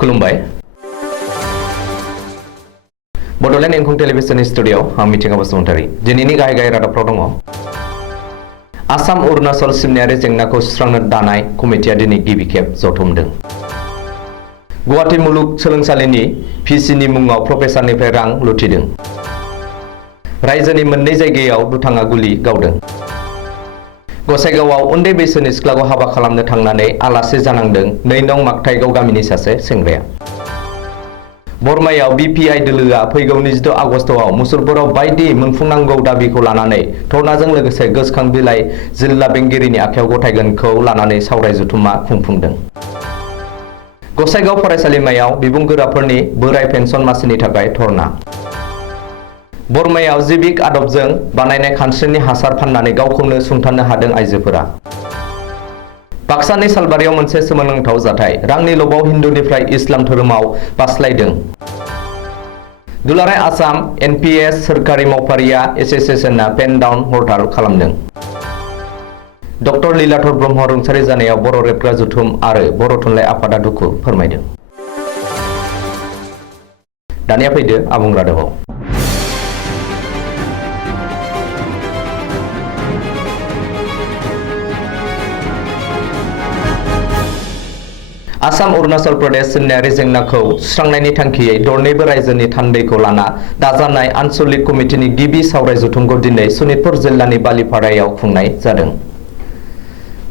खुलुमबाय Bodoland इंखं television studio आं मिथिंगा बसुमतारी दिनैनि गाहाय गाहाय रादाबफ्राव दङ आसाम अरुणाचल सिमनायारि जेंनाखौ सुस्रांनो दानाय कमिटिया दिनै गिबि खेब जथुमदों गुवाहाटी मुलुग सोलोंसालिनि भिसिनि मुङाव प्रफेसारनिफ्राय रां लुथिदों रायजोनि मोननै जायगायाव दुथाङा गुलि गावदों गसाइगावआव उन्दै बैसोनि सिख्लाखौ हाबा खालामनो थांनानै आलासि जानांदों 2 नं माकथाइगाव गामिनि सासे सेंग्राया बरमायाव बिपिआइ दोलोआ फैगौ 26 आगस्तआव मुसलपुराव बायदि मोनफुंनांगौ दाबिखौ लानानै धरनाजों लोगोसे गोसोखां बिलाइ जिल्ला बेंगिरिनि आखायाव गथायगोनखौ लानानै सावराय जथुमा खुंफुंदों गसाइगाव फरायसालिमायाव बिबुंगोराफोरनि बोराय पेन्सन मासिनि थाखाय धरना बरमायाव जैविक आदबजों बानायनाय खानस्रिनि हासार फाननानै गावखौनो सुंथानो हादों आइजोफोरा बाक्सानि सालबारियाव मोनसे सोमोनांथाव जाथाय रांनि लबाव हिन्दुनिफ्राय इस्लाम धोरोमाव बास्लायदों दुलाराय आसाम एनपिएस सोरखारि मावफारिया एसोसिएशनआ पेन डाउन हरताल खालामदों डक्टर लीलाधर ब्रह्म रुंसारि जानायाव बर' रेबग्रा जथुम आरो बर' थुनलाइ आफादा दुखु फोरमायदों दानिया फैदो आबुं रादाबाव आसाम अरुणाचल प्रदेश सिमनायारि जेंनाखौ सुस्रांनायनि थांखियै दरनैबो रायजोनि थान्दैखौ लाना दाजानाय आन्चलिक कमिटिनि गिबि सावराय जथुमखौ दिनै सनितपुर जिल्लानि बालिपारायाव खुंनाय जादों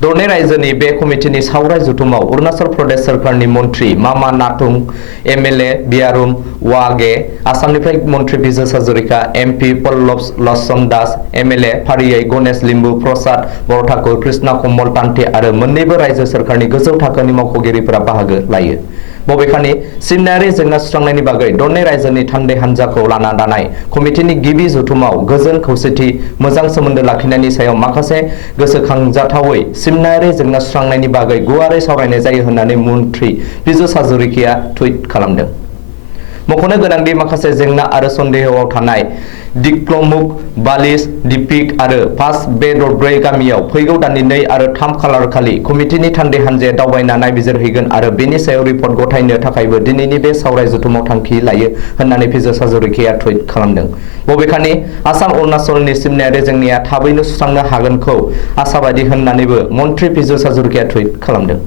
दरनै रायजोनि बे कमिटिनि सावराय जथुमाव अरुणाचल प्रदेश सोरखारनि मन्त्रि मामा नाथुं एमएलए बियारुम वागे आसामनिफ्राय मन्त्रि बिजय हाजरिका एमपि पल्लव लक्ष्मण दास एमएलए फारियै गणेश लिम्बु प्रसाद बरठाकुर कृष्णा कमल तान्ते आरो मोन्नैबो रायजो सोरखारनि गोजौ थाखोनि मावख'गिरिफोरा बाहागो लायो बबेखानि सिमनायारि जेंना सुस्रांनायनि बागै दरनै रायजोनि थान्दै हान्जाखौ लाना दानाय कमिटिनि गिबि जथुमाव गोजोन खौसेथि मोजां सोमोन्दो लाखिनायनि सायाव माखासे गोसोखांजाथावै सिमनायारि जेंना सुस्रांनायनि बागै गुवारै सावरायनाय जायो होननानै मन्त्रि बिजय हाजरिकाया टुइट खालामदों मख'नो गोनांदि माखासे जेंना आरो सन्देहआव थानाय दिक्लमुक बालिस दिपिक आरो पास बे दरब्रै गामियाव फैगौ दाननि 2 आरो 3 खालार खालि कमिटिनि थान्दै हान्जाया दावबायना नायबिजिरहैगोन आरो बेनि सायाव रिपर्ट गथायनो थाखायबो दिनैनि बे सावराय जथुमाव थांखि लायो होननानै बिजय हाजरिकाया टुइट खालामदों बबेखानि आसाम अरुणाचलनि सिमनायारि जेंनाया थाबैनो सुस्रांनो हागोनखौ आशाबादि होननानैबो मन्त्रि बिजय हाजरिकाया टुइट खालामदों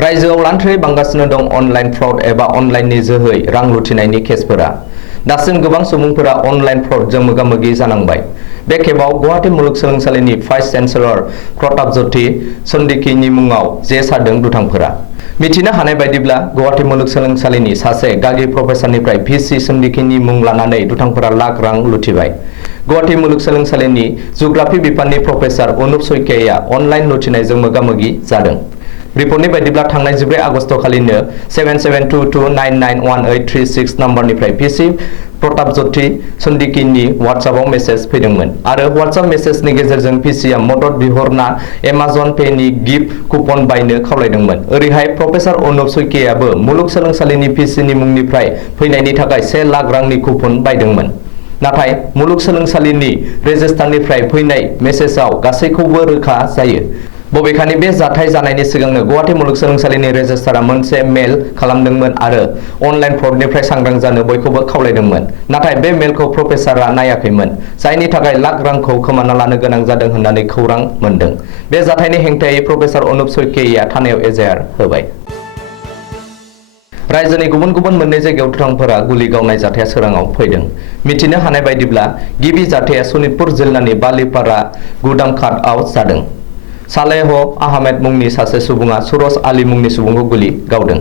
रायजोआव लान्थ्रै बांगासिनो दं अनलाइन फ्रड एबा अनलाइननि जोहै रां लुथिनायनि केसफोरा दासिम गोबां सुबुंफोरा अनलाइन फ्रडजों मोगा-मोगि जानांबाय बे खेबाव गुवाहाटी मुलुगसोलोंसालिनि भाइस चेन्सेलर प्रताप ज्योति सन्दिकीनि मुङाव जे सारदों दुथांफोरा मिथिनो हानाय बायदिब्ला गुवाहाटी मुलुगसोलोंसालिनि सासे गागि प्रफेसारनिफ्राय भिसि सन्दिकीनि मुं लानानै दुथांफोरा लाख रां लुथिबाय गुवाहाटी मुलुगसोलोंसालिनि जुग्राफि बिफाननि प्रफेसार अनुप सयकियाया अनलाइन लुथिनायजों मोगा-मोगि जादों रिपर्टनि बायदिब्ला थांनाय 14 आगस्त खालिनो 7722991836 नाम्बारनिफ्राय भिसि प्रताप ज्योति सन्दिकीनि वाट्सएपआव मेसेज फैदोंमोन आरो वाट्सएप मेसेजनि गेजेरजों भिसिआ मदद बिहरना एमाजन पेनि गिफ्ट कुपन बायनो खावलायदोंमोन ओरैहाय प्रफेसार अनुप सयकियाबो मुलुगसोलोंसालिनि भिसिनि मुंनिफ्राय फैनायनि थाखाय 1 लाख रांनि कुपन बायदोंमोन नाथाय मुलुगसोलोंसालिनि रेजिस्टारनिफ्राय फैनाय मेसेजआव गासैखौबो रोखा जायो बबेखानि बे जाथाय जानायनि सिगांनो गुवाहाटी मुलुगसोलोंसालिनि रेजिस्टारा मोनसे मेल खालामदोंमोन आरो अनलाइन फ्रडनिफ्राय सांग्रां जानो बयखौबो खावलायदोंमोन नाथाय बे मेलखौ प्रफेसारआ नायाखैमोन जायनि थाखाय लाख रांखौ खोमाना लानो गोनां जादों होननानै खौरां मोनदों बे जाथायनि हेंथायै प्रफेसार अनुप सयकियाया थानायाव एजाहार होबाय रायजोनि गुबुन गुबुन मोननै जायगायाव दुथांफोरा गुलि गावनाय जाथाया सोराङाव फैदों मिथिनो हानाय बायदिब्ला गिबि जाथाया सनितपुर जिल्लानि बालिपारा गुदामघाटआव जादों सालेह आहमेद मुंनि सासे सुबुङा सुरज आली मुंनि सुबुंखौ गुलि गावदों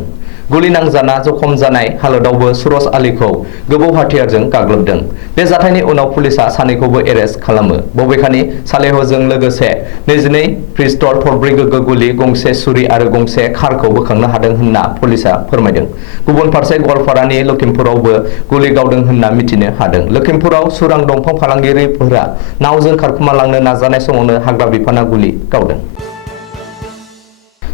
गुलि नांजाना जखम जानाय हालोदावबो सुरज आलीखौ गोबौ हाथियारजों गाग्लोबदों बे जाथायनि उनाव पुलिसा सानैखौबो एरेस्ट खालामो बबेखानि सालेहजों लोगोसे 22 पिस्तल थरब्रै गोगो गुलि गंसे सुरि आरो गंसे खारखौ बोखांनो हादों होनना पुलिसा फोरमायदों गुबुन फारसे गवालपारानि लखिमपुरावबो गुलि गावदों होनना मिथिनो हादों लखिमपुराव सुरां दंफां फालांगिरिफोरा नावजों खारखुमा लांनो नाजानाय समावनो हाग्रा बिफाना गुलि गावदों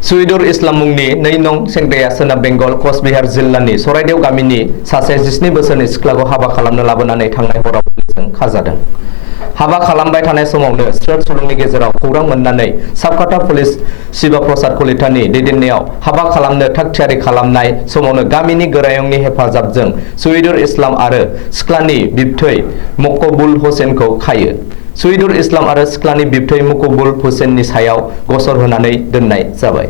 सुइदुर इस्लाम मुंनि 2 नं सेंग्राया सोनाब बेंगल कचबिहार जिल्लानि सराइदेव गामिनि सासे 17 बोसोरनि सिख्लाखौ हाबा खालामनो लाबोनानै थांनाय हराव पुलिसजों खाजादों हाबा खालामबाय थानाय समावनो स्रोद सुलुंनि गेजेराव खौरां मोननानै साबकाटा पुलिस शिव प्रसाद कलितानि दैदेननायाव हाबा खालामनो थागथियारि खालामनाय समावनो गामिनि गोरायुंनि हेफाजाबजों शहीदुल इस्लाम आरो सिख्लानि बिबथै मकबुल हुसैनखौ खायो। शहीदुल इस्लाम आरो सिख्लानि बिबथै मकबुल हुसैननि सायाव गसर होनानै दोननाय जाबाय।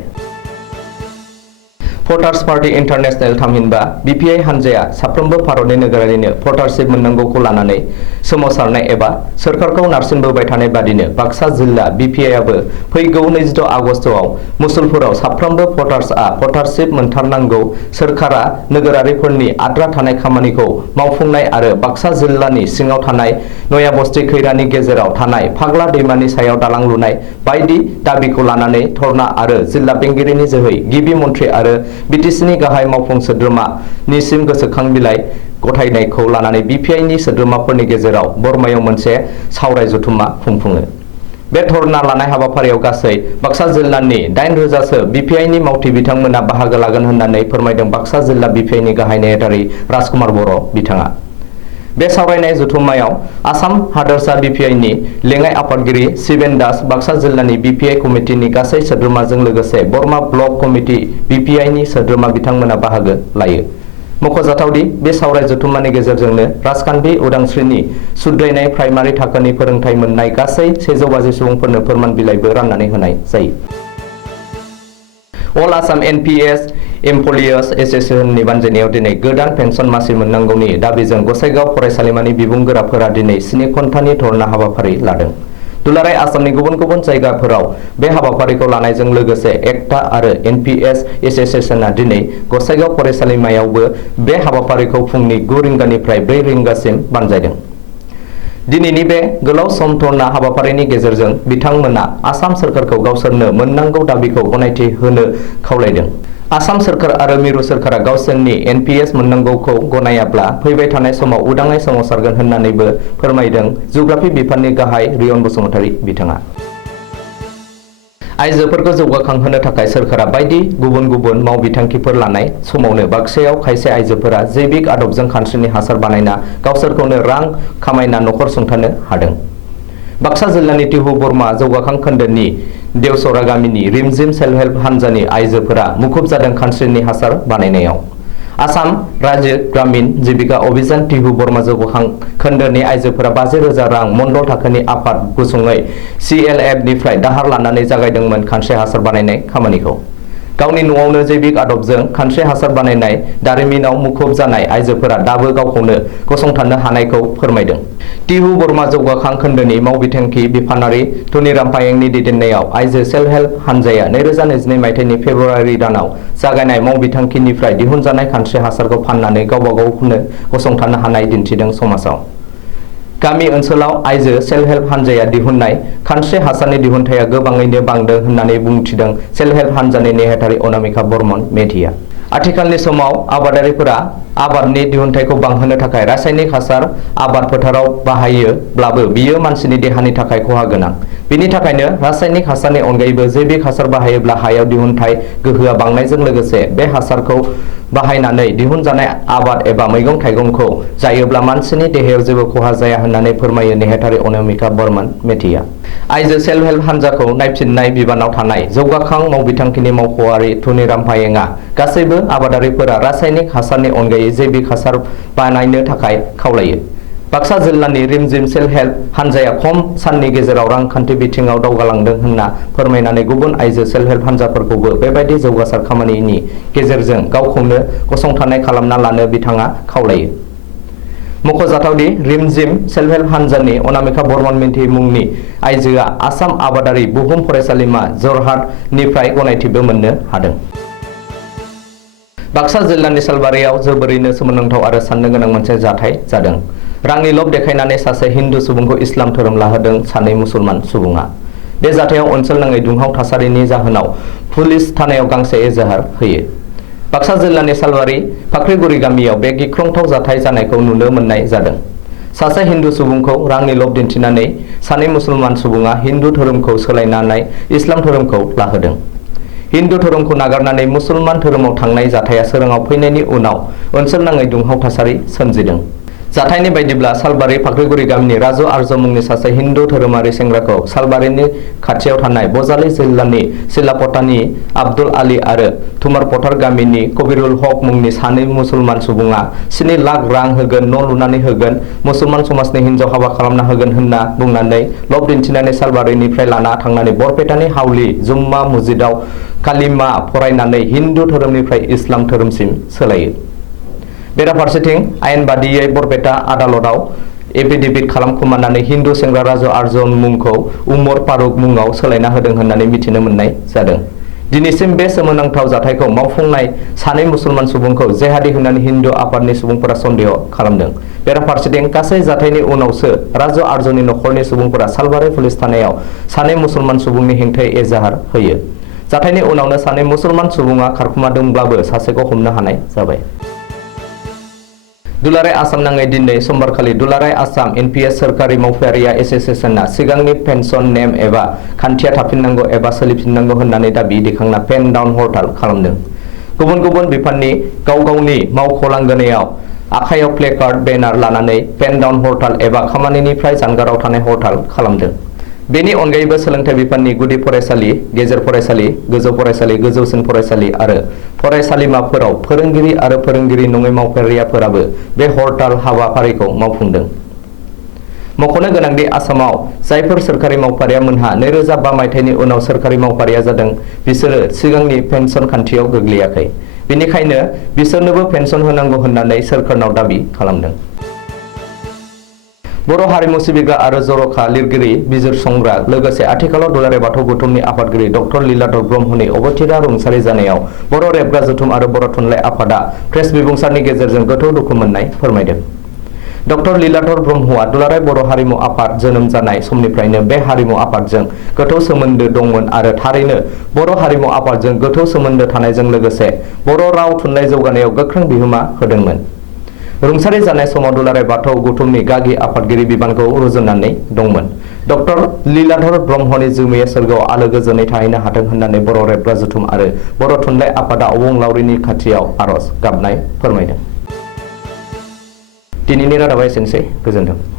भटार्स पार्टी इन्टारनेशनेल थामहिनबा बिपिआइ हानजाया साफ्रोमबो भारतनि नोगोरारिनो भटारशिप मोननांगौखौ लानानै सोमावसारनाय एबा सोरखारखौ नारसिनबोबाय थानाय बादिनो बाक्सा जिल्ला बिपिआइआबो फैगौ 26 आगस्टआव मुसलपुराव साफ्रोमबो भटार्सआ भटारशिप मोनथारनांगौ, सोरखारा नोगोरारिफोरनि आद्रा थानाय खामानिखौ मावफुंनाय आरो बाक्सा जिल्लानि सिङाव थानाय नयाबस्ति खैरानि गेजेराव थानाय फाग्ला दैमानि सायाव दालां लुनाय बायदि दाबिखौ लानानै धर्ना आरो जिल्ला बेंगिरिनि जोहै गिबि मन्थ्रि आरो बिटिसिनि गाहाय मावफुं सोद्रोमानिसिम गोसोखां बिलाइ गथायनायखौ लानानै बिपिआइनि सोद्रोमाफोरनि गेजेराव बरमायाव मोनसे सावराय जथुम्मा खुंफुङो। बे धर्ना लानाय हाबाफारियाव गासै बाक्सा जिल्लानि 8,000सो बिपिआइनि मावथि बिथांमोना बाहागो लागोन होननानै फोरमायदों बाक्सा जिल्ला बिपिआइनि गाहाय नेहाथारि राजकुमार बर' बिथाङा। बे सावरायनाय जथुम्मायाव आसाम हादोरसा बिपिआइनि लेङाइ आफादगिरि शिवेन दास, बाक्सा जिल्लानि बिपिआइ कमिटिनि गासै सोद्रोमाजों लोगोसे बरमा ब्लक कमिटि बिपिआइनि सोद्रोमा बिथांमोना बाहागो लायो। मख'जाथावदि बे सावराय जथुम्मानि गेजेरजोंनो राजखान्थि उदांस्रिनि सुद्रायनाय प्राइमारि थाखोनि फोरोंथाइ मोननाय गासै 150 सुबुंफोरनो फोरमान बिलाइबो राननानै होनाय जायो। अल आसाम एनपिएस एमप्लयिज एस'सिएशननि बानजायनायाव दिनै गोदान पेन्सन मासि मोननांगौनि दाबिजों गसाइगाव फरायसालिमानि बिबुंगोराफोरा दिनै 7 घन्टानि धर्ना हाबाफारि लादों। दुलाराय आसामनि गुबुन गुबुन जायगाफोराव बे हाबाफारिखौ लानायजों लोगोसे एकता आरो एनपिएस एस'सिएशनआ दिनै गसाइगाव फरायसालिमायावबो बे हाबाफारिखौ फुंनि 9 रिंगानिफ्राय 4 रिंगासिम बानजायदों। दिनैनि बे गोलाव सम धर्ना हाबाफारिनि गेजेरजों बिथांमोना आसाम सोरखारखौ गावसोरनो मोननांगौ दाबिखौ गनायथि होनो खावलायदों। आसाम सोरखार आरो मिरु सोरखारा गावसोरनि एनपिएस मोननांगौखौ गनायाब्ला फैबाय थानाय समाव उदाङै सोमावसारगोन होननानैबो फोरमायदों जिउग्राफि बिफाननि गाहाय रियन बसुमतारी बिथाङा। आइजोफोरखौ जौगाखांहोनो थाखाय सोरखारा बायदि गुबुन गुबुन मावबिथांखिफोर लानाय समावनो बाक्सायाव खायसे आइजोफोरा जैबिक आदबजों खानस्रिनि हासार बानायना गावसोरखौनो रां खामायना नखर सुंथानो हादों। बाक्सा जिल्लानि टिहु बरमा जौगाखां खोन्दोनि देवसरा गामिनि रिमझिम सेल्फ हेल्प हानजानि आइजोफोरा मुखुब जादों खानस्रिनि हासार बानायनायाव। आसाम राज्यो ग्रामीण जीविका अभियान टिहु बरमा जौगाखां खोन्दोनि आइजोफोरा 50,000 रां मण्डल थाखोनि आफाद गुसुङै CLF निफ्राय दाहार लानानै जागायदोंमोन खानस्रि हासार बानायनाय खामानिखौ। गावनि न'आवनो जैबिक आदबजों खानस्रि हासार बानायनाय दारिमिनाव मुखुब जानाय आइजोफोरा दाबो गावखौनो गसंथानो हानायखौ फोरमायदों। टिहु बरमा जौगाखां खोन्दोनि मावबिथांखि बिफानारि धनिराम पायेंनि दैदेननायाव आइजो सेल्फ हेल्प हानजाया 2022 मायथाइनि फेब्रुवारि दानाव जागायनाय मावबिथांखिनिफ्राय दिहुनजानाय खानस्रि हासारखौ फाननानै गावबा गावखौनो गसंथानो हानाय दिन्थिदों समाजाव। गामि ओनसोलाव आइजो सेल्फ हेल्प हानजाया दिहुननाय खानस्रि हासारनि दिहुनथाया गोबाङैनो बांदों होननानै बुंथिदों सेल्फ हेल्प हानजानि नेहाथारि अनामिका बर्मन मेधिया। आथिखालनि समाव आबादारिफोरा आबादनि दिहुनथायखौ बांहोनो थाखाय रासायनिक हासार आबाद फोथाराव बाहायोब्लाबो बियो मानसिनि देहानि थाखाय खहा गोनां। बिनि थाखायनो रासायनिक हासारनि अनगायैबो जैबिक हासार बाहायोब्ला हायाव दिहुनथाय गोहोआ बांनायजों लोगोसे बे हासारखौ बाहायनानै दिहुनजानाय आबाद एबा मैगं थाइगंखौ जायोब्ला मानसिनि देहायाव जेबो खहा जाया होननानै फोरमायो नेहाथारि अनामिका बर्मन मेधिया। आइजो सेल्फ हेल्प हानजाखौ नायफिननाय बिबानाव थानाय जौगाखां मावबिथांखिनि मावख'आरि धनिराम पायेंआ गासैबो आबादारिफोरा रासायनिक हासारनि अनगायै जैबिक हासार बानायनो थाखाय खावलायो। बाक्सा जिल्लानि रिमझिम सेल्फ हेल्प हानजाया खम साननि गेजेराव रांखान्थि बिथिङाव दावगालांदों होनना फोरमायनानै गुबुन आइजो सेल्फ हेल्प हानजाफोरखौबो बेबायदि जौगासार खामानिनि गेजेरजों गावखौनो गसंथानाय खालामना लानो बिथाङा खावलायो। मख'जाथावदि रिमझिम सेल्फ हेल्प हानजानि अनामिका बर्मन मेधि मुंनि आइजोआ आसाम आबादारि बुहुम फरायसालिमा जरहाटनिफ्राय गनायथिबो मोननो हादों। बाक्सा जिल्लानि सालबारियाव जोबोरैनो सोमोनांथाव आरो साननो गोनां मोनसे जाथाय जादों। रांनि लब देखायनानै सासे हिन्दु सुबुंखौ इस्लाम धोरोम लाहोदों सानै मुसलमान सुबुङा। बे जाथायाव ओनसोल नाङै दुंहाव थासारिनि जाहोनाव पुलिस थानायाव गांसे एजाहार होयो। बाक्सा जिल्लानि सालबारि फाख्रिगुरि गामियाव बे गिख्रंथाव जाथाय जानायखौ नुनो मोननाय जादों। सासे हिन्दु सुबुंखौ रांनि लब दिन्थिनानै सानै मुसलमान सुबुङा हिन्दु धोरोमखौ सोलायनानै इस्लाम धोरोमखौ लाहोदों। हिन्दु धोरोमखौ नागारनानै मुसलमान धोरोमाव थांनाय जाथाया सोराङाव फैनायनि उनाव ओनसोल नाङै दुंहाव थासारि सोमजिदों। जाथायनि बायदिब्ला सालबारि फाख्रिगुरि गामिनि राजु आर्ज मुंनि सासे हिन्दु धोरोमारि सेंग्राखौ सालबारिनि खाथियाव थानाय बजालि जिल्लानि सिलापतानि आब्दुल आली आरो थुमारपथार गामिनि कबिरुल हक मुंनि सानै मुसलमान सुबुङा 7 लाख रां होगोन, न' लुनानै होगोन, मुसलमान समाजनि हिन्जाव हाबा खालामना होगोन होनना बुंनानै लब दिन्थिनानै सालबारिनिफ्राय लाना थांनानै बरपेटानि हावलि जुम्मा मस्जिदाव कालिमा फरायनानै हिन्दु धोरोमनिफ्राय इस्लाम धोरोमसिम सोलायो। बेराफारसेथिं आयेन बादियै बरपेटा आदालताव एफिडेभिट खालामखुमानानै हिन्दु सेंग्रा राजु आर्ज मुंखौ उमर फारुक मुङाव सोलायना होदों होननानै मिथिनो मोननाय जादों। दिनैसिम बे सोमोनांथाव जाथायखौ मावफुंनाय सानै मुसलमान सुबुंखौ जेहादी होननानै हिन्दु आफादनि सुबुंफोरा सन्देह खालामदों। बेराफारसेथिं गासै जाथायनि उनावसो राजु आर्जनि नखरनि सुबुंफोरा सालबारि पुलिस थानायाव सानै मुसलमान सुबुंनि हेंथायै एजाहार होयो। जाथायनि उनावनो सानै मुसलमान सुबुङा खारखुमादोंब्लाबो सासेखौ हमनो हानाय जाबाय। दुलाराय आसाम नाङै दिनै समबारखालि दुलाराय आसाम एनपिएस सोरखारि मावफारिया एस'सिएशनआ सिगांनि पेन्सन नेम एबा खान्थिया थाफिननांगौ एबा सोलिफिननांगौ होननानै दाबि दैखांना पेन डाउन हरताल खालामदों। गुबुन गुबुन बिफाननि गाव गावनि मावख' लांगोनायाव आखायाव प्लेकार्ड बेनार लानानै पेन डाउन हरताल एबा खामानिनिफ्राय जानगाराव थानाय हरताल खालामदों। बेनि अनगायैबो सोलोंथाइ बिफाननि गुदि फरायसालि, गेजेर फरायसालि, गोजौ फरायसालि, गोजौसिन फरायसालि आरो फरायसालिमाफोराव फोरोंगिरि आरो फोरोंगिरि नङै मावफारियाफोराबो बे हरताल हाबाफारिखौ मावफुंदों। मख'नो गोनांदि आसामाव जायफोर सोरखारि मावफारिया मोनहा 2005 मायथाइनि उनाव सोरखारि मावफारिया जादों बिसोरो सिगांनि पेन्सन खान्थियाव गोग्लैयाखै। बेनिखायनो बिसोरनोबो पेन्सन होनांगौ होननानै सोरखारनाव दाबि खालामदों। बर' हारिमु सिबिग्रा आरो जर'खा लिरगिरि बिजिरसंग्रा लोगोसे आथिखालाव दुलाराय बाथौ गौथुमनि आफादगिरि डक्टर लीलाधर ब्रह्मनि अबथिरा रुंसारि जानायाव बर' रेबग्रा जथुम आरो बर' थुनलाइ आफादा प्रेस बिबुंसारनि गेजेरजों गोथौ दुखु मोननाय फोरमायदों। डक्टर लीलाधर ब्रह्मआ दुलाराय बर' हारिमु आफाद जोनोम जानाय समनिफ्रायनो बे हारिमु आफादजों गोथौ सोमोन्दो दंमोन आरो थारैनो बर' हारिमु आफादजों गोथौ सोमोन्दो थानायजों लोगोसे बर' राव थुनलाइ जौगानायाव गोख्रों बिहोमा होदोंमोन। रुंसारि जानाय समाव दुलाराय बाथौ गौथुमनि गागि आफादगिरि बिबानखौ रुजुननानै दंमोन। डक्टर लीलाधर ब्रह्मनि जिउमाया सोरगोआव आलो गोजोनै थाहैनो हाथों होननानै बर' रेबग्रा जथुम आरो बर' थुनलाइ आफादा अबंलावरिनि खाथियाव आर'ज गाबनाय फोरमायदों। दिनैनि रादाबा एसेनोसै। गोजोन्थों।